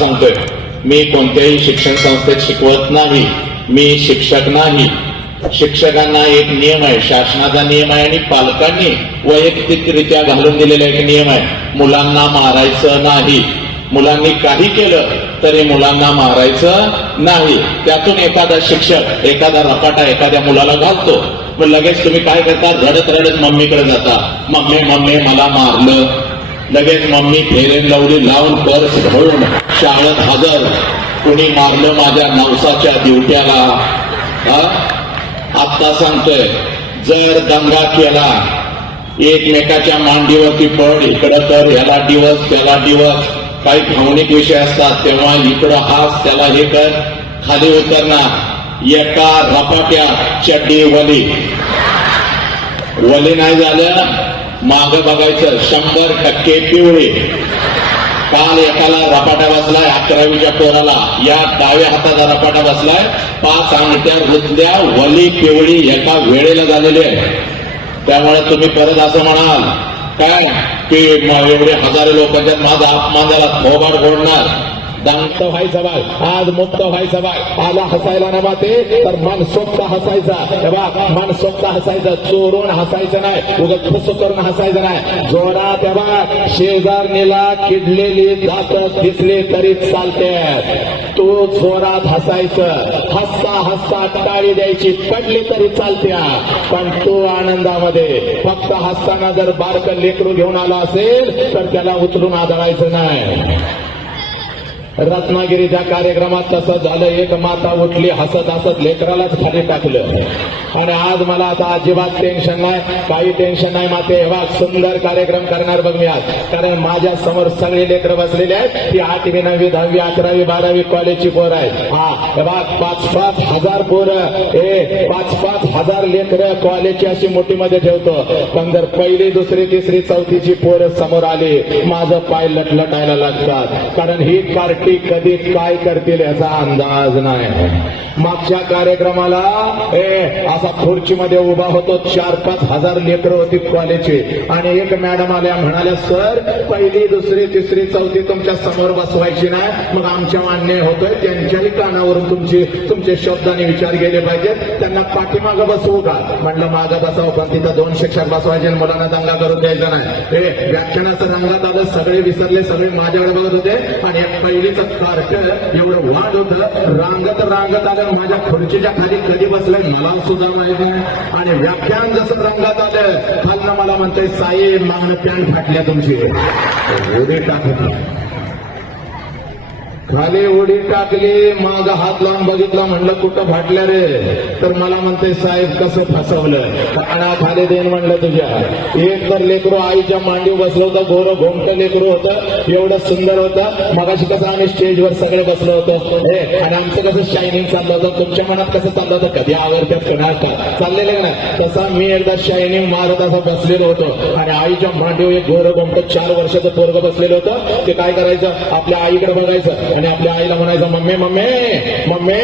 तुम्हाला सांगतोय मी कोणत्याही शिक्षण संस्थेत शिकवत नाही मी शिक्षक नाही. शिक्षकांना एक नियम आहे शासनाचा नियम आहे आणि पालकांनी वैयक्तिकरित्या घालून दिलेला एक नियम आहे मुलांना मारायचं नाही. मुलांनी काही केलं तरी मुलांना मारायचं नाही. त्यातून एखादा शिक्षक एखादा रपाटा एखाद्या मुलाला घालतो. मग लगेच तुम्ही काय करता? रडत रडत मम्मीकडे जाता. मम्मी मम्मी मला मारलं. लगेच मम्मी फेरेन लावली लावून पर्स घेऊन शाळेत हजर. कुणी मारलं माझ्या नवसाच्या दिवट्याला आत्ता सांगतोय. जर दंगा केला एकमेकाच्या मांडीवरती पड इकडं तर ह्याला दिवस त्याला दिवस. काही भावनिक विषय असतात तेव्हा इकडं हास त्याला हे कर. खाली उतरणार एका रपाट्या चड्डी वली. वली नाही झालं माग बघायचं शंभर टक्के पिवळे. काल एकाला रपाटा बसलाय अकरावीच्या पोराला. या डाव्या हाताचा रपाटा बसलाय. पाच अंगठ्या गुंतल्या वली पिवळी एका वेळेला झालेली आहे. त्यामुळे तुम्ही परत असं म्हणाल काय? की एवढे हजारो लोकांच्यात माझा अपमान झाला थोबाड फोडणार. दंत व्हायचं बाय आज मुक्त व्हायचा बाय आला हसायला ना माते तर मन सोक्त हसायचा. हे मन सोक्त हसायचं चोरून हसायचं नाही उगत फुस करून हसायचं नाही. जोरात हे शेजारणीला किडलेली दात दिसली तरी चालते. तू जोरात हसायचं. हसता हसता टाळी द्यायची पडली तरी चालत्या पण तो आनंदामध्ये फक्त हसताना जर बारक लेकरू घेऊन आला असेल तर त्याला उचलून आदळायचं नाही. रत्नागिरीच्या कार्यक्रमात तसं झालं एक माता उठली हसत हसत लेकरालाच खाली टाकलं. आणि आज मला आता अजिबात टेन्शन नाही. काही टेन्शन नाही माते. हे सुंदर कार्यक्रम करणार बघ मी आज. कारण माझ्यासमोर सगळे लेकरं बसलेले आहेत. ती आठवी नववी दहावी अकरावी बारावी कॉलेजची पोर आहेत. हा हे पाच पाच हजार पोर. हे पाच पाच हजार लेकर कॉलेजची अशी मोठी मध्ये ठेवतो. पण जर पहिली दुसरी तिसरी चौथीची पोरं समोर आली माझं पाय लटलटायला लागतात. कारण ही पार्टी कधी काय करतील याचा अंदाज नाही. मागच्या कार्यक्रमाला ए असा खुर्चीमध्ये उभा होतो. चार पाच हजार लेकरं होती कॉलेजची आणि एक मॅडम आल्या म्हणाल्या सर पहिली दुसरी तिसरी चौथी तुमच्यासमोर बसवायची नाही. मग आमच्या मान्य होतोय. त्यांच्याही कानावरून तुमची तुमचे शब्दाने विचार गेले पाहिजेत. त्यांना पाठीमागं बसवू का? म्हणलं मागं बसावं पण तिथं दोन शिक्षक बसवायचे मुलांना दंगा करून द्यायचा नाही. हे व्याख्यानाचं रंगात आलं सगळे विसरले सगळे माझ्याकडे बघत होते. आणि या पहिलीचं कार्ट एवढं वाढ होतं. रांगत रांगत आलं माझ्या खुर्चीच्या खाली कधी बसलं? मला सुद्धा माहीत आणि व्याख्यान जसं रंगात आलं खालनं मला म्हणतंय साई मागणं पॅन्ट फाटल्या तुमची. उडी टाकत खाली उडी टाकली माग हात लावून बघितला म्हणलं कुठं फाटलं रे? तर मला म्हणते साहेब कसं फसवलं? काना खाली देईन म्हणलं तुझ्या. एक तर लेकरू आईच्या मांडी बसलं होतं गोर घोमट लेकरू होतं एवढं सुंदर होतं. मगाशी कसं आम्ही स्टेजवर सगळे बसलो होतो. हे आणि आमचं कसं शायनिंग चाललं होतं. तुमच्या मनात कसं चाललं होतं? कधी आवडत्यात कणार का चाललेलं ना तसा मी एकदा शायनिंग मारत असं बसलेलो होतो. आणि आईच्या मांडीव एक गोर घोमट चार वर्षाचं पोरग बसलेलं होतं. ते काय करायचं? आपल्या आईकडे बघायचं. आणि आपल्या आईला म्हणायचं मम्मी मम्मी मम्मी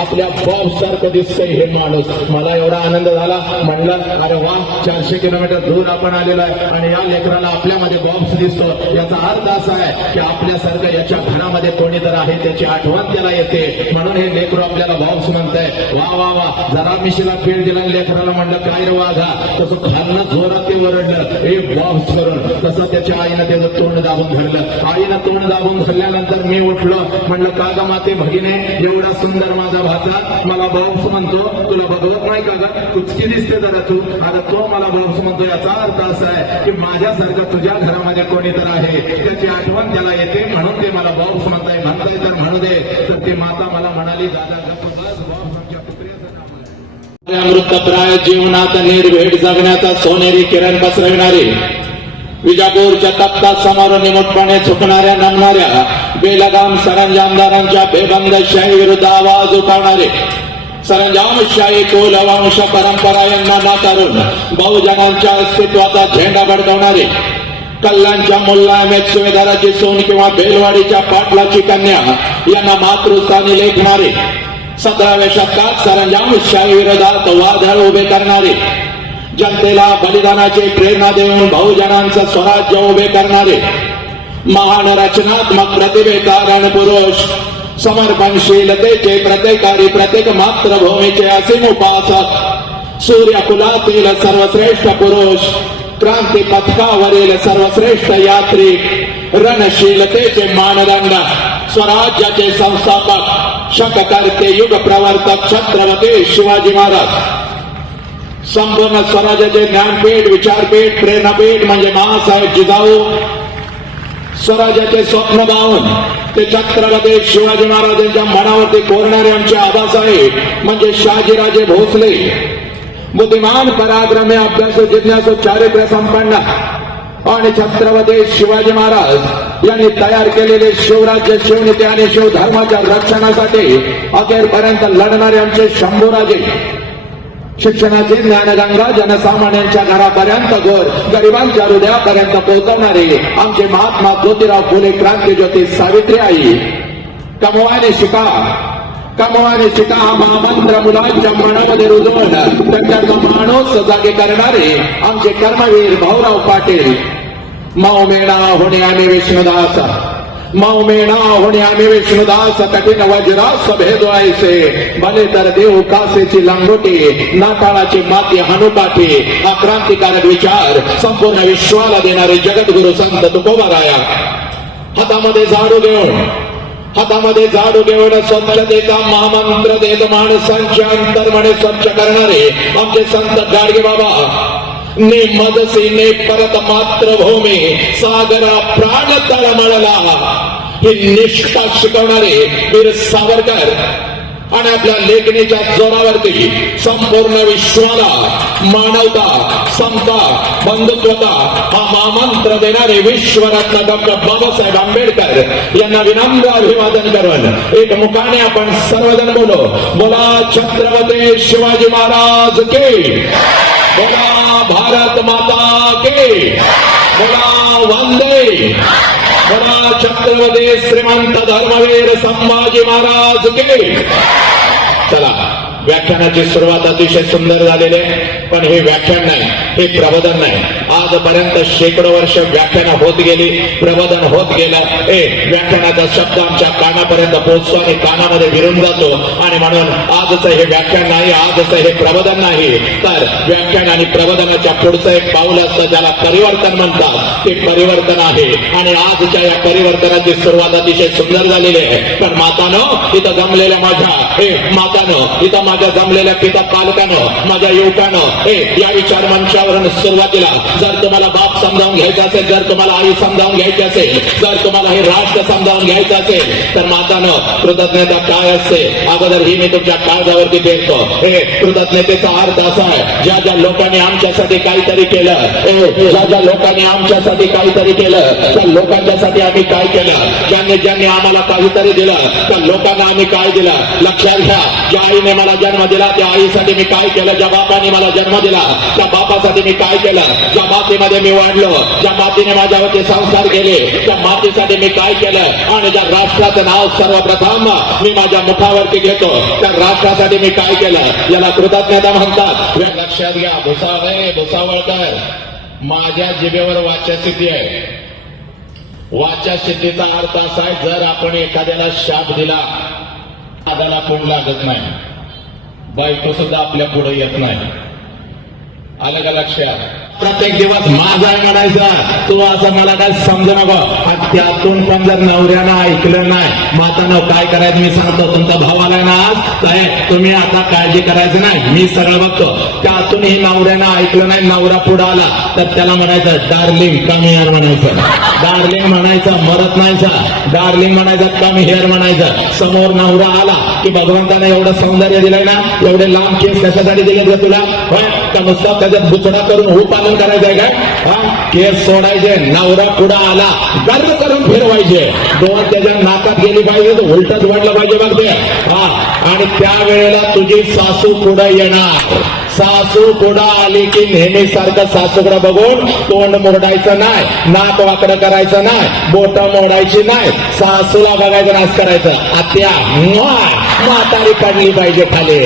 आपल्या बॉब सारखं दिसतंय हे माणूस. मला एवढा आनंद झाला. म्हणलं अरे वा चारशे किलोमीटर दूर आपण आलेलो आहे आणि या लेकराला आपल्यामध्ये बॉम्ब्स दिसतो. याचा अर्थ असा आहे की आपल्यासारखं याच्या घरामध्ये कोणी तर आहे त्याची आठवण त्याला येते. म्हणून हे लेकरू आपल्याला बॉम्ब्स म्हणतंय वा वा वा जरा मिशीला पीठ दिला लेकराला म्हणलं काय रे वाघा तसं खाल्लं जोरात ते ओरडलं ए बॉम्ब्स करून तसं त्याच्या आईनं त्याचं तोंड दाबून धरलं. आईनं तोंड दाबून धरल्यानंतर मी उठलो म्हणलं का ग माते भगिने एवढा सुंदर माझा भाचा? मला बॉब्स म्हणतो तुला बघवत नाही का ग? कुचकी दिसते जरा तू. आता तो मला बॉब्स म्हणतो याचा अर्थ असा आहे की माझ्यासारखं तुझ्या घरामध्ये कोणी तर आहे. त्याची आठवण त्याला येते म्हणून ते मला बॉब्स म्हणताय. म्हणताय तर म्हणू दे. तर ती माता मला म्हणाली दादा म्हणजे अमृतप्राय जीवनात निर्भेट जगण्याचा सोनेरी किरण पसरविणारी विजापूरच्या तप्तात समोर निमूटपणे चुकणाऱ्या नमणाऱ्या बेलगाम सरंजामदारांच्या बेबंदशाही विरुद्ध आवाज उठवणारे सरंजामशाही कुलवंश परंपरा यांना नाकारून बहुजनांच्या अस्तित्वाचा झेंडा बडकवणारे कल्याणच्या मुल्ला एम एच सोन किंवा बेलवाडीच्या पाटलाची कन्या यांना मातृस्थानी लेखणारे सतराव्या शतकात सरंजामशाही विरोधात वादळ उभे करणारे जनतेला बलिदानाची प्रेरणा देऊन बहुजनांचं स्वराज्य उभे करणारे महान रचनात्मक प्रतिभेचा पुरुष समर्पणशीलतेचे प्रत्येकारी प्रत्येक मातृभूमीचे असीम उपासक सूर्यकुलातील सर्वश्रेष्ठ पुरुष क्रांती पथकावरील सर्वश्रेष्ठ यात्री रणशीलतेचे मानदंड स्वराज्याचे संस्थापक शककर्ते युग प्रवर्तक छत्रपती शिवाजी महाराज. संपूर्ण स्वराज्याचे ज्ञानपीठ विचारपीठ प्रेरणापीठ म्हणजे महासाहेब जिजाऊ. स्वराज्याचे स्वप्न पाहून ते छत्रपती शिवाजी महाराजांच्या मनावरती कोरणारे आमचे आबासाहेब म्हणजे शहाजीराजे भोसले. बुद्धिमान पराक्रमे अभ्यास जिज्ञासू चारित्र्य संपन्न आणि छत्रपती शिवाजी महाराज यांनी तयार केलेले शिवराज्य शिवनीती आणि शिवधर्माच्या रक्षणासाठी अखेरपर्यंत लढणारे आमचे शंभूराजे. शिक्षणाची ज्ञानगंगा जनसामान्यांच्या घरापर्यंत घर गरिबांच्या हृदयापर्यंत पोहोचवणारे आमचे महात्मा ज्योतिराव फुले क्रांती ज्योती सावित्री आई. कमवाने शिका. कमवाने शिका हा महामंत्र मुलांच्या मनामध्ये रुजवून त्यांच्या माणूस जागे करणारे आमचे कर्मवीर भाऊराव पाटील. माऊमेणा होणे आणि विष्णुदास. माऊमेणा होणे आम्ही विष्णुदास कठीण सभे भेदवायचे भले तर देव कासेची लंगोटी नाताळाची माती हनुकाठी हा क्रांतिकारक विचार संपूर्ण विश्वाला देणारे जगद्गुरु संत तुकोबाराया. हातामध्ये झाडू घेऊन हातामध्ये झाडू घेऊन स्वच्छतेचा महामंत्र देत माणसांचे अंतर्मने स्वच्छ करणारे आमचे संत गाडगे बाबा ने मदसीने परत मातृभूमी सागरा प्राण तळमळला हे निष्ठा शिकवणारे वीर सावरकर आणि आपल्या लेखणीच्या जोरावरती संपूर्ण विश्वाला मानवता समता बंधुत्वता हा महामंत्र देणारे विश्वरत्न डॉक्टर बाबासाहेब आंबेडकर यांना विनम्र अभिवादन करून एक मुखाने आपण सर्वजण बोलो बोला छत्रपती शिवाजी महाराज के बघा भारत माता के। बघा वंदे। बघा छत्रपती श्रीमंत धर्मवीर संभाजी महाराज के। चला. व्याख्यानाची सुरुवात अतिशय सुंदर झालेली आहे पण हे व्याख्यान नाही हे प्रबोधन नाही. आजपर्यंत शेकडो वर्ष व्याख्यान होत गेली प्रबोधन होत गेलं. ए व्याख्यानाचा शब्द आमच्या कानापर्यंत पोहोचतो आणि कानामध्ये विरून जातो. आणि म्हणून आजचं हे व्याख्यान नाही आजचं हे प्रबोधन नाही. तर व्याख्यान आणि प्रबोधनाच्या पुढचं एक पाऊल असतं ज्याला परिवर्तन म्हणतात. ते परिवर्तन आहे. आणि आजच्या या परिवर्तनाची सुरुवात अतिशय सुंदर झालेली आहे. पण मातानो इथं जमलेल्या माझ्या हे मातानो इथं माझ्या जमलेल्या पिता पालकानं, माझ्या युवकानं, हे, या विचार सुरुवातीला जर तुम्हाला बाप समजावून असेल, जर तुम्हाला आई समजावून घ्यायची असेल, जर तुम्हाला हे राष्ट्र समजावून घ्यायचं असेल, तर मातानं, कृतज्ञता काय असते? अगोदर ही मी तुमच्या काळजावरती पेरतो. हे, कृतज्ञतेचा अर्थ असा आहे, ज्या ज्या लोकांनी आमच्यासाठी काहीतरी केलं ज्या ज्या लोकांनी आमच्यासाठी काहीतरी केलं, त्या लोकांच्यासाठी आम्ही काय केलं? ज्यांनी ज्यांनी आम्हाला काहीतरी दिलं, त्या लोकांना आम्ही काय दिलं? लक्षात घ्या, ज्या आईने मला जन्म दिला त्या आईसाठी मी काय केलं? ज्या बापाने मला जन्म दिला त्या बापासाठी मी काय केलं? ज्या मातीमध्ये मी वाढलो ज्या मातीने माझ्यावरती संस्कार केले त्या मातीसाठी मी काय केलं? आणि ज्या राष्ट्राचं नाव सर्वप्रथम मी माझ्या मुखावरती घेतो त्या राष्ट्रासाठी मी काय केलं? याला कृतज्ञता म्हणतात. हे लक्षात घ्या भुसावळे भुसावळकर. माझ्या जिभेवर वाच्यास्थिती आहे. वाच्यास्थितीचा अर्थ असा आहे जर आपण एखाद्याला शाप दिला आदाला कोण लागत नाही. बायको सुद्धा आपल्या पुढे येत नाही. आलं का लक्षात प्रत्येक दिवस माझा म्हणायचा तो असं मला काय समज नको. त्यातून पण जर नवऱ्यानं ऐकलं नाही. मातानं काय करायचं? मी सांगतो तुमचा भाव आलाय ना आज. तुम्ही आता काळजी करायची नाही. मी सगळं बघतो. त्यातूनही नवऱ्यानं ऐकलं नाही नवरा पुढे आला तर त्याला म्हणायचं डार्लिंग कमी हेअर म्हणायचं. डार्लिंग म्हणायचं मरत नाहीचा डार्लिंग म्हणायचं कमी हेअर म्हणायचं. समोर नवरा आला की भगवंताने एवढं सौंदर्य दिलंय ना एवढे लांब केस कशासाठी दिले का तुला? का त्याच्यात बुचडा करून हो पालन करायचंय का हा? केस सोडायचे नवरा पुढा आला गर्व करून फिरवायचे. दोन त्याच्या नाकात गेली पाहिजे तर उलटच वाढलं पाहिजे बघ ते. हा? आणि त्यावेळेला तुझी सासू पुढे येणार. सासू पुढे आली की नेहमी सारखं सासूकडे बघून तोंड मोडायचं नाही नाक वाकडं करायचं नाही बोट मोडायची नाही सासूला बघायचं नाच करायचं. आत्या म्हातारी पडली पाहिजे खाली.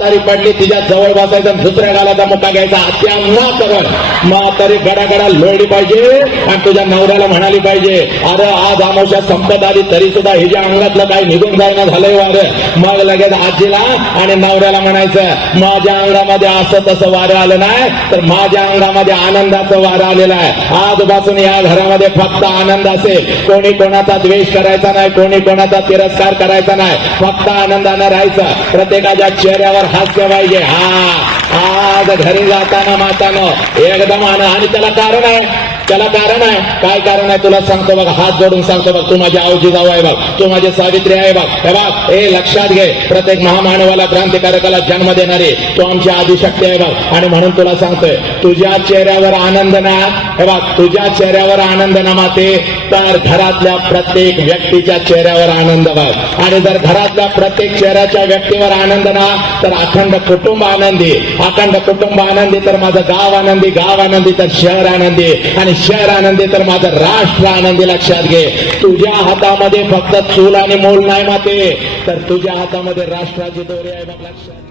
तरी पडली तिच्या जवळ बसायचं दुसऱ्या गालाचा मुका घ्यायचा. हत्या न करत मग तरी गडा लोळली पाहिजे आणि तुझ्या नवऱ्याला म्हणाली पाहिजे अरे आज आमोशा संपत आली तरी सुद्धा हिच्या अंगातलं काही निघून जायना झालंय वारं. मग लगेच आजीला आणि नवऱ्याला म्हणायचं माझ्या अंगामध्ये असं तसं वारं आलं नाही तर माझ्या अंगामध्ये आनंदाचं वारं आलेलं आहे. आजपासून या घरामध्ये फक्त आनंद असेल. कोणी कोणाचा द्वेष करायचा नाही कोणी कोणाचा तिरस्कार करायचा नाही. फक्त आनंदानं राहायचं. प्रत्येकाच्या चेहऱ्यावर हास्य पाहिजे हा आज घरी जाताना मातानं एकदम आनंद आणि त्याला कारण आहे त्याला कारण आहे. काय कारण आहे तुला सांगतो बघ. हात जोडून सांगतो बघ. तू माझ्या आवजी जाऊ आहे बघ. तू माझी सावित्री आहे बघ. हे बघ. हे लक्षात घे. प्रत्येक महामानवाला क्रांतिकारकाला जन्म देणारी तू आमची आदिशक्ती आहे बघ. आणि म्हणून तुला सांगतोय तुझ्या चेहऱ्यावर आनंद ना. हे बघ. तुझ्या चेहऱ्यावर आनंद ना माते. तर घरातल्या प्रत्येक व्यक्तीच्या चेहऱ्यावर आनंद बघ. आणि जर घरातल्या प्रत्येक चेहऱ्याच्या व्यक्तीवर आनंद ना तर अखंड कुटुंब आनंदी. अखंड कुटुंब आनंदी तर माझं गाव आनंदी गाव आनंदी तर शहर आनंदी. आणि शहर आनंदी तर माझं राष्ट्र आनंदी लक्षात घे तुझ्या हातामध्ये फक्त चूल आणि मूल नाही माते तर तुझ्या हातामध्ये राष्ट्राची दोरी आहे मग लक्षात घे.